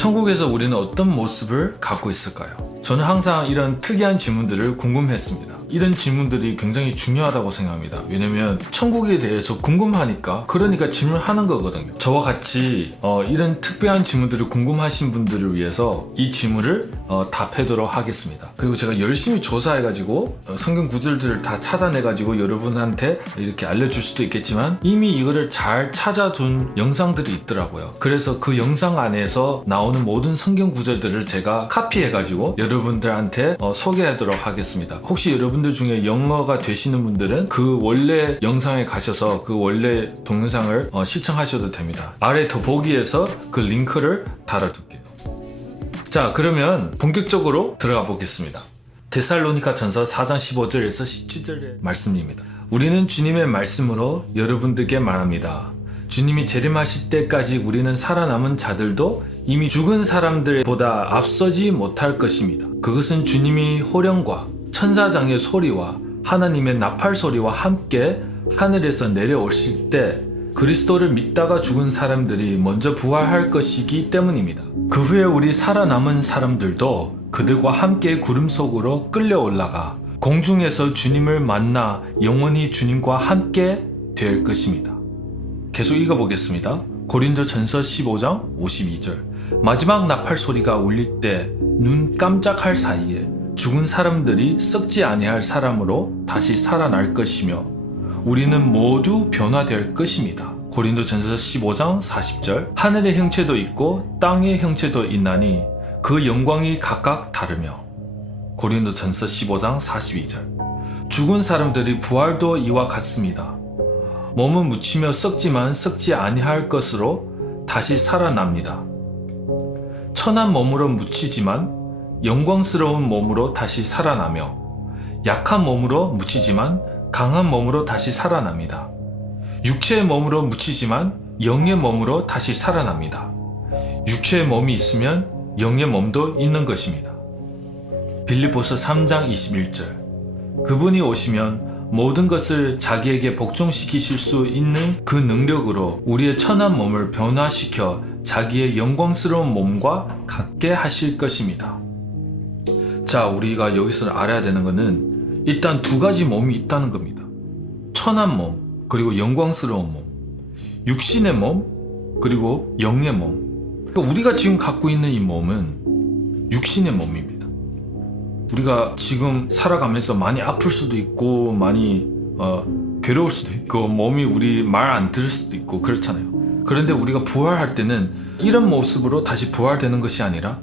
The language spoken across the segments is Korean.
천국에서 우리는 어떤 모습을 갖고 있을까요? 저는 항상 이런 특이한 질문들을 궁금했습니다. 이런 질문들이 굉장히 중요하다고 생각합니다. 왜냐면 천국에 대해서 궁금하니까 그러니까 질문하는 거거든요. 저와 같이 이런 특별한 질문들을 궁금하신 분들을 위해서 이 질문을 답하도록 하겠습니다. 그리고 제가 열심히 조사해가지고 성경 구절들을 다 찾아내가지고 여러분한테 이렇게 알려줄 수도 있겠지만 이미 이거를 잘 찾아둔 영상들이 있더라고요. 그래서 그 영상 안에서 나오는 모든 성경 구절들을 제가 카피해가지고 여러분들한테 소개하도록 하겠습니다. 혹시 여러분들 중에 영어가 되시는 분들은 그 원래 영상에 가셔서 그 원래 동영상을 시청하셔도 됩니다. 아래 더보기에서 그 링크를 달아둘게요. 자, 그러면 본격적으로 들어가 보겠습니다. 데살로니가 전서 4장 15절에서 17절의 말씀입니다. 우리는 주님의 말씀으로 여러분들께 말합니다. 주님이 재림하실 때까지 우리는 살아남은 자들도 이미 죽은 사람들보다 앞서지 못할 것입니다. 그것은 주님이 호령과 천사장의 소리와 하나님의 나팔 소리와 함께 하늘에서 내려오실 때 그리스도를 믿다가 죽은 사람들이 먼저 부활할 것이기 때문입니다. 그 후에 우리 살아남은 사람들도 그들과 함께 구름 속으로 끌려 올라가 공중에서 주님을 만나 영원히 주님과 함께 될 것입니다. 계속 읽어보겠습니다. 고린도전서 15장 52절. 마지막 나팔 소리가 울릴 때 눈 깜짝할 사이에 죽은 사람들이 썩지 아니할 사람으로 다시 살아날 것이며 우리는 모두 변화될 것입니다. 고린도전서 15장 40절. 하늘의 형체도 있고 땅의 형체도 있나니 그 영광이 각각 다르며 고린도전서 15장 42절. 죽은 사람들이 부활도 이와 같습니다. 몸은 묻히며 썩지만 썩지 아니할 것으로 다시 살아납니다. 천한 몸으로 묻히지만 영광스러운 몸으로 다시 살아나며 약한 몸으로 묻히지만 강한 몸으로 다시 살아납니다. 육체의 몸으로 묻히지만 영의 몸으로 다시 살아납니다. 육체의 몸이 있으면 영의 몸도 있는 것입니다. 빌립보서 3장 21절. 그분이 오시면 모든 것을 자기에게 복종시키실 수 있는 그 능력으로 우리의 천한 몸을 변화시켜 자기의 영광스러운 몸과 같게 하실 것입니다. 자, 우리가 여기서 알아야 되는 것은 일단 두 가지 몸이 있다는 겁니다. 천한 몸, 그리고 영광스러운 몸. 육신의 몸, 그리고 영의 몸. 그러니까 우리가 지금 갖고 있는 이 몸은 육신의 몸입니다. 우리가 지금 살아가면서 많이 아플 수도 있고 많이 괴로울 수도 있고 몸이 우리 말 안 들을 수도 있고 그렇잖아요. 그런데 우리가 부활할 때는 이런 모습으로 다시 부활되는 것이 아니라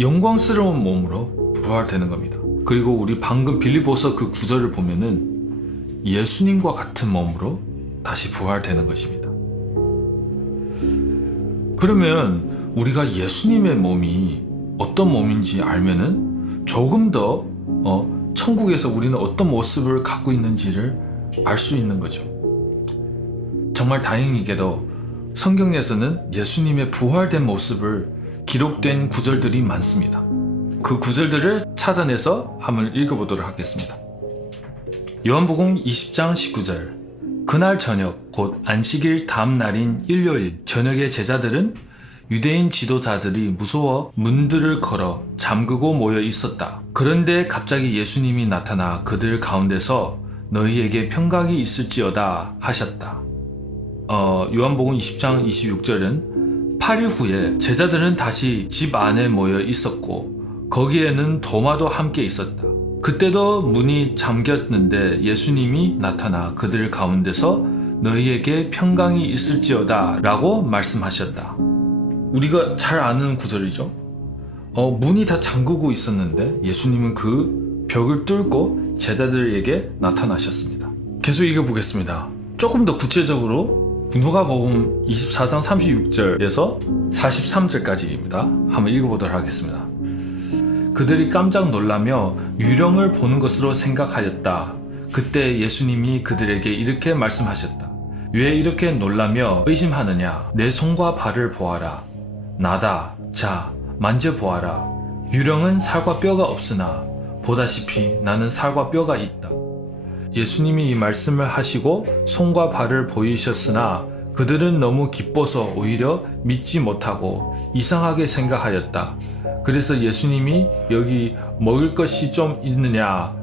영광스러운 몸으로 부활되는 겁니다. 그리고 우리 방금 빌립보서 그 구절을 보면은 예수님과 같은 몸으로 다시 부활되는 것입니다. 그러면 우리가 예수님의 몸이 어떤 몸인지 알면은 조금 더 천국에서 우리는 어떤 모습을 갖고 있는지를 알 수 있는 거죠. 정말 다행히게도 성경에서는 예수님의 부활된 모습을 기록된 구절들이 많습니다. 그 구절들을 찾아내서 한번 읽어보도록 하겠습니다. 요한복음 20장 19절. 그날 저녁 곧 안식일 다음 날인 일요일 저녁에 제자들은 유대인 지도자들이 무서워 문들을 걸어 잠그고 모여 있었다. 그런데 갑자기 예수님이 나타나 그들 가운데서 너희에게 평강이 있을지어다 하셨다. 요한복음 20장 26절은 8일 후에 제자들은 다시 집 안에 모여 있었고 거기에는 도마도 함께 있었다. 그때도 문이 잠겼는데 예수님이 나타나 그들 가운데서 너희에게 평강이 있을지어다 라고 말씀하셨다. 우리가 잘 아는 구절이죠. 문이 다 잠그고 있었는데 예수님은 그 벽을 뚫고 제자들에게 나타나셨습니다. 계속 읽어보겠습니다. 조금 더 구체적으로 누가복음 24장 36절에서 43절까지입니다. 한번 읽어보도록 하겠습니다. 그들이 깜짝 놀라며 유령을 보는 것으로 생각하였다. 그때 예수님이 그들에게 이렇게 말씀하셨다. 왜 이렇게 놀라며 의심하느냐? 내 손과 발을 보아라. 나다. 자, 만져보아라. 유령은 살과 뼈가 없으나 보다시피 나는 살과 뼈가 있다. 예수님이 이 말씀을 하시고 손과 발을 보이셨으나 그들은 너무 기뻐서 오히려 믿지 못하고 이상하게 생각하였다. 그래서 예수님이 여기 먹을 것이 좀 있느냐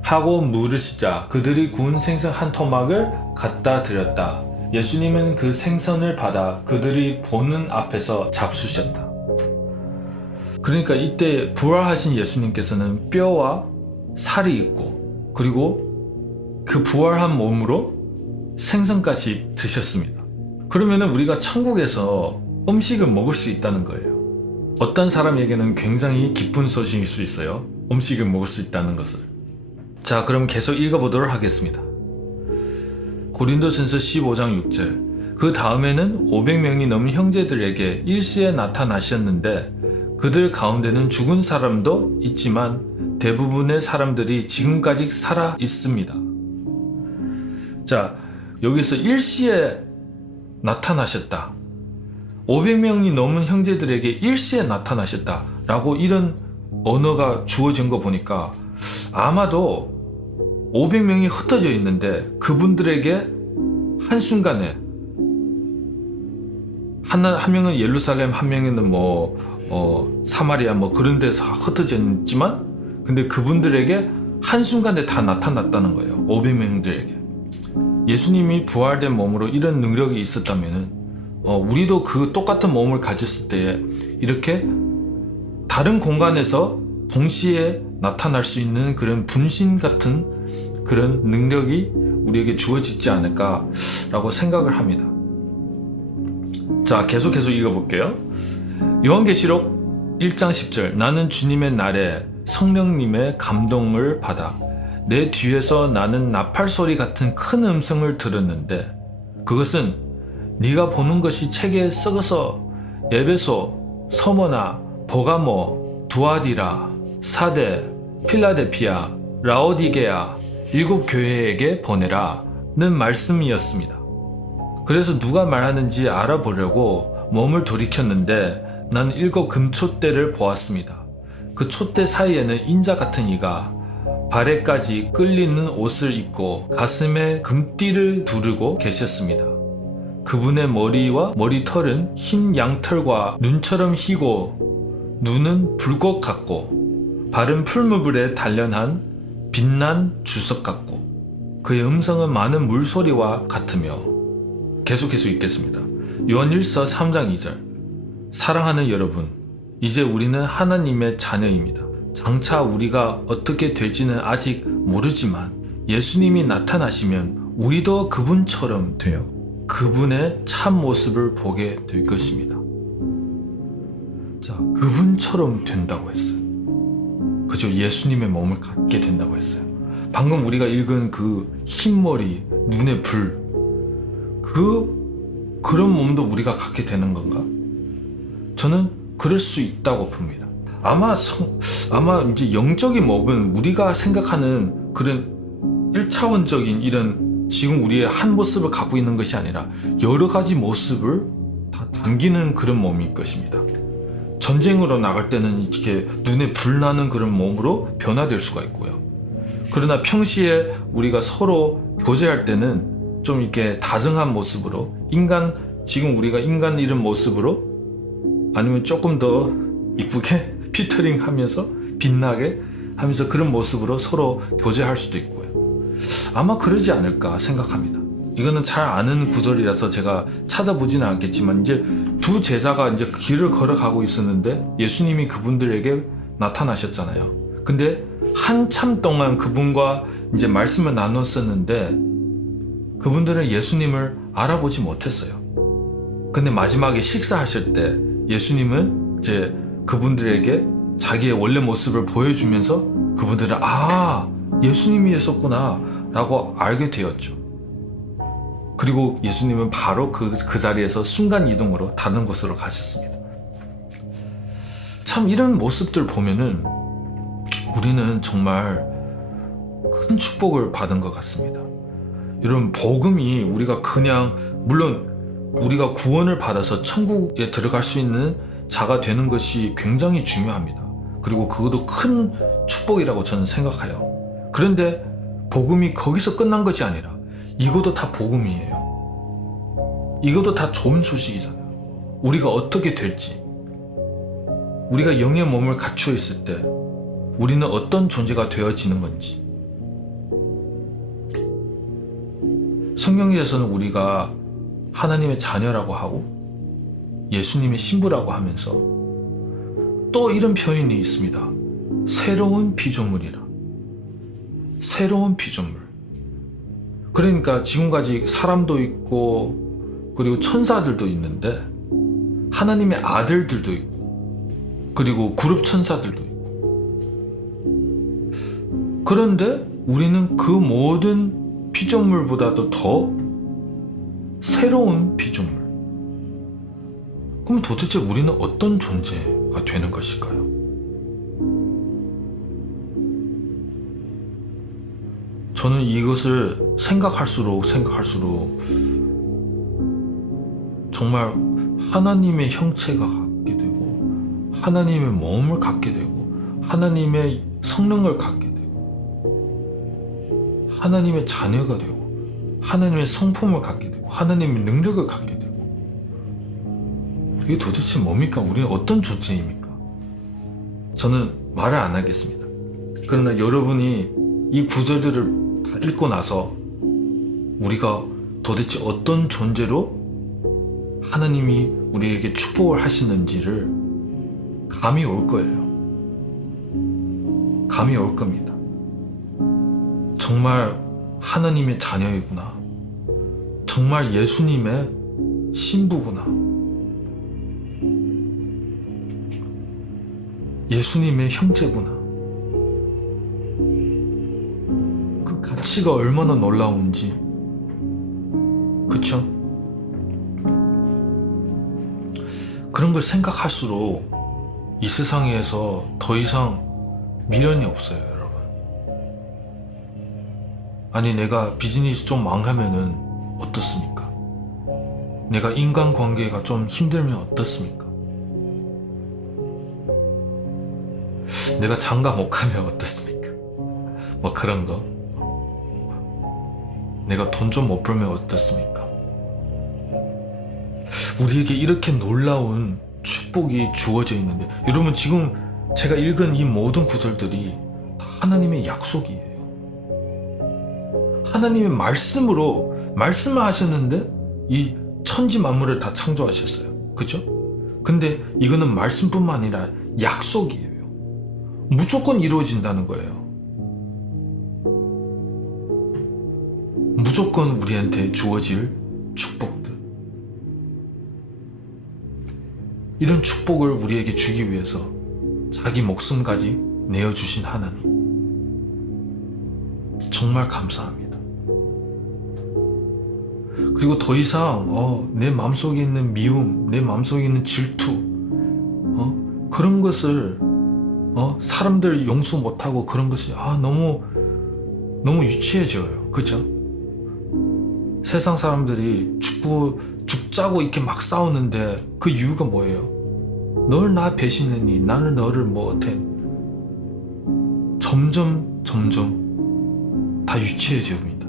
하고 물으시자 그들이 구운 생선 한 토막을 갖다 드렸다. 예수님은 그 생선을 받아 그들이 보는 앞에서 잡수셨다. 그러니까 이때 부활하신 예수님께서는 뼈와 살이 있고 그리고 그 부활한 몸으로 생선까지 드셨습니다. 그러면은 우리가 천국에서 음식을 먹을 수 있다는 거예요. 어떤 사람에게는 굉장히 기쁜 소식일 수 있어요. 음식을 먹을 수 있다는 것을. 자, 그럼 계속 읽어보도록 하겠습니다. 고린도전서 15장 6절. 그 다음에는 500명이 넘는 형제들에게 일시에 나타나셨는데 그들 가운데는 죽은 사람도 있지만 대부분의 사람들이 지금까지 살아 있습니다. 자, 여기서 일시에 나타나셨다. 500명이 넘은 형제들에게 일시에 나타나셨다. 라고 이런 언어가 주어진 거 보니까 아마도 500명이 흩어져 있는데 그분들에게 한순간에 한 명은 예루살렘, 한 명은 사마리아 그런 데서 흩어져 있지만 근데 그분들에게 한순간에 다 나타났다는 거예요. 500명들에게. 예수님이 부활된 몸으로 이런 능력이 있었다면은 우리도 그 똑같은 몸을 가졌을 때 이렇게 다른 공간에서 동시에 나타날 수 있는 그런 분신 같은 그런 능력이 우리에게 주어지지 않을까라고 생각을 합니다. 자, 계속해서 읽어볼게요. 요한계시록 1장 10절. 나는 주님의 날에 성령님의 감동을 받아 내 뒤에서 나는 나팔 소리 같은 큰 음성을 들었는데 그것은 네가 보는 것이 책에 썩어서 에베소, 서머나, 보가모, 두아디라, 사데, 필라델피아, 라오디게아 7 교회에게 보내라는 말씀이었습니다. 그래서 누가 말하는지 알아보려고 몸을 돌이켰는데 난 7 금촛대를 보았습니다. 그 촛대 사이에는 인자 같은 이가 발에까지 끌리는 옷을 입고 가슴에 금띠를 두르고 계셨습니다. 그분의 머리와 머리털은 흰 양털과 눈처럼 희고 눈은 불꽃 같고 발은 풀무불에 단련한 빛난 주석 같고 그의 음성은 많은 물소리와 같으며 계속해서 읽겠습니다. 요한일서 3장 2절. 사랑하는 여러분, 이제 우리는 하나님의 자녀입니다. 장차 우리가 어떻게 될지는 아직 모르지만 예수님이 나타나시면 우리도 그분처럼 되어 그분의 참 모습을 보게 될 것입니다. 자, 그분처럼 된다고 했어요. 그죠? 예수님의 몸을 갖게 된다고 했어요. 방금 우리가 읽은 그 흰머리, 눈의 불, 그런 몸도 우리가 갖게 되는 건가? 저는 그럴 수 있다고 봅니다. 아마 이제 영적인 몸은 우리가 생각하는 그런 1차원적인 이런 지금 우리의 한 모습을 갖고 있는 것이 아니라 여러 가지 모습을 다 담기는 그런 몸일 것입니다. 전쟁으로 나갈 때는 이렇게 눈에 불나는 그런 몸으로 변화될 수가 있고요. 그러나 평시에 우리가 서로 교제할 때는 좀 이렇게 다정한 모습으로 지금 우리가 인간 이런 모습으로 아니면 조금 더 이쁘게 피터링 하면서 빛나게 하면서 그런 모습으로 서로 교제할 수도 있고요. 아마 그러지 않을까 생각합니다. 이거는 잘 아는 구절이라서 제가 찾아보지는 않겠지만 이제 두 제자가 이제 길을 걸어가고 있었는데 예수님이 그분들에게 나타나셨잖아요. 근데 한참 동안 그분과 이제 말씀을 나눴었는데 그분들은 예수님을 알아보지 못했어요. 근데 마지막에 식사하실 때 예수님은 이제 그분들에게 자기의 원래 모습을 보여주면서 그분들은 예수님이었구나 라고 알게 되었죠. 그리고 예수님은 바로 그 자리에서 순간 이동으로 다른 곳으로 가셨습니다. 참 이런 모습들 보면은 우리는 정말 큰 축복을 받은 것 같습니다. 이런 복음이 우리가 물론 우리가 구원을 받아서 천국에 들어갈 수 있는 자가 되는 것이 굉장히 중요합니다. 그리고 그것도 큰 축복이라고 저는 생각해요. 그런데 복음이 거기서 끝난 것이 아니라 이것도 다 복음이에요. 이것도 다 좋은 소식이잖아요. 우리가 어떻게 될지, 우리가 영의 몸을 갖추어 있을 때 우리는 어떤 존재가 되어지는 건지. 성경에서는 우리가 하나님의 자녀라고 하고 예수님의 신부라고 하면서 또 이런 표현이 있습니다. 새로운 피조물이라. 새로운 피조물. 그러니까 지금까지 사람도 있고 그리고 천사들도 있는데 하나님의 아들들도 있고 그리고 그룹 천사들도 있고, 그런데 우리는 그 모든 피조물보다도 더 새로운 피조물. 그럼 도대체 우리는 어떤 존재가 되는 것일까요? 저는 이것을 생각할수록 정말 하나님의 형체가 갖게 되고 하나님의 몸을 갖게 되고 하나님의 성령을 갖게 되고 하나님의 자녀가 되고 하나님의 성품을 갖게 되고 하나님의 능력을 갖게 되고, 이게 도대체 뭡니까? 우리는 어떤 존재입니까? 저는 말을 안 하겠습니다. 그러나 여러분이 이 구절들을 다 읽고 나서 우리가 도대체 어떤 존재로 하나님이 우리에게 축복을 하시는지를 감이 올 거예요. 감이 올 겁니다. 정말 하나님의 자녀이구나. 정말 예수님의 신부구나. 예수님의 형제구나. 그 가치가 얼마나 놀라운지. 그쵸? 그런 걸 생각할수록 이 세상에서 더 이상 미련이 없어요, 여러분. 아니, 내가 비즈니스 좀 망하면은 어떻습니까? 내가 인간관계가 좀 힘들면 어떻습니까? 내가 장가 못 가면 어떻습니까? 뭐 그런 거. 내가 돈 좀 못 벌면 어떻습니까? 우리에게 이렇게 놀라운 축복이 주어져 있는데, 여러분 지금 제가 읽은 이 모든 구절들이 다 하나님의 약속이에요. 하나님의 말씀으로 말씀을 하셨는데 이 천지 만물을 다 창조하셨어요. 그죠? 근데 이거는 말씀뿐만 아니라 약속이에요. 무조건 이루어진다는 거예요. 무조건 우리한테 주어질 축복들. 이런 축복을 우리에게 주기 위해서 자기 목숨까지 내어주신 하나님, 정말 감사합니다. 그리고 더 이상 내 마음속에 있는 미움, 내 마음속에 있는 질투, 그런 것을 사람들 용서 못하고 그런 것이 너무 유치해져요. 그죠? 세상 사람들이 죽자고 이렇게 막 싸우는데 그 이유가 뭐예요? 널 나 배신했니? 나는 너를 못해. 점점 다 유치해져 옵니다.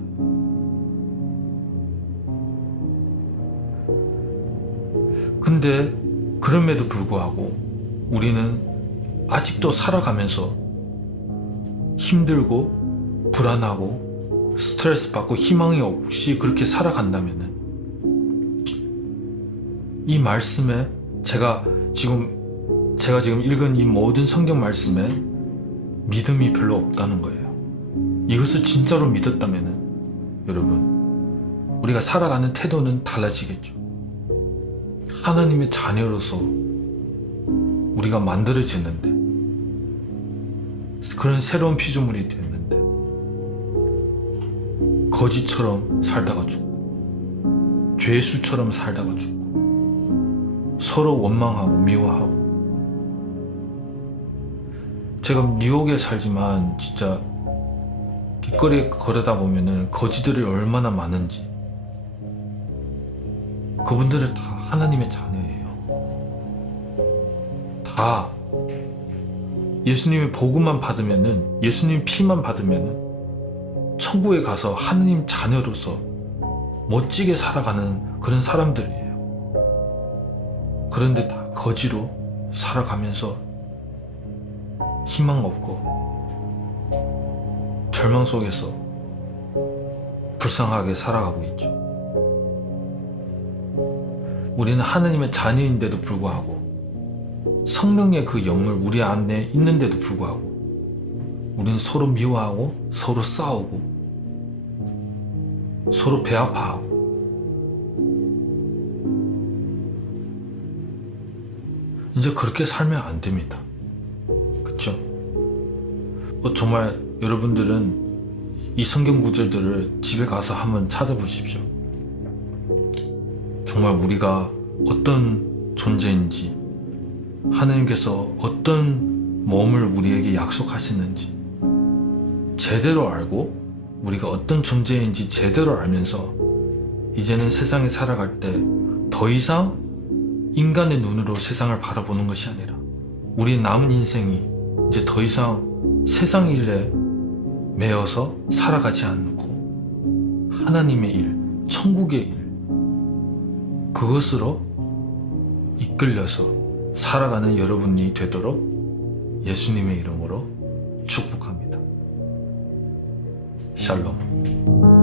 근데 그럼에도 불구하고 우리는 아직도 살아가면서 힘들고 불안하고 스트레스 받고 희망이 없이 그렇게 살아간다면은, 이 말씀에 제가 지금 읽은 이 모든 성경 말씀에 믿음이 별로 없다는 거예요. 이것을 진짜로 믿었다면은 여러분, 우리가 살아가는 태도는 달라지겠죠. 하나님의 자녀로서 우리가 만들어졌는데, 그런 새로운 피조물이 됐는데 거지처럼 살다가 죽고 죄수처럼 살다가 죽고 서로 원망하고 미워하고. 제가 뉴욕에 살지만 진짜 길거리에 걸어다 보면은 거지들이 얼마나 많은지. 그분들은 다 하나님의 자녀예요. 다 예수님의 복음만 받으면은, 예수님 피만 받으면은 천국에 가서 하나님 자녀로서 멋지게 살아가는 그런 사람들이에요. 그런데 다 거지로 살아가면서 희망 없고 절망 속에서 불쌍하게 살아가고 있죠. 우리는 하나님의 자녀인데도 불구하고 성령의 그 영을 우리 안에 있는데도 불구하고 우리는 서로 미워하고 서로 싸우고 서로 배아파하고 이제 그렇게 살면 안 됩니다. 그쵸? 정말 여러분들은 이 성경 구절들을 집에 가서 한번 찾아보십시오. 정말 우리가 어떤 존재인지, 하나님께서 어떤 몸을 우리에게 약속하시는지 제대로 알고 우리가 어떤 존재인지 제대로 알면서 이제는 세상에 살아갈 때 더 이상 인간의 눈으로 세상을 바라보는 것이 아니라 우리 남은 인생이 이제 더 이상 세상 일에 매여서 살아가지 않고 하나님의 일, 천국의 일 그것으로 이끌려서 살아가는 여러분이 되도록 예수님의 이름으로 축복합니다. 샬롬.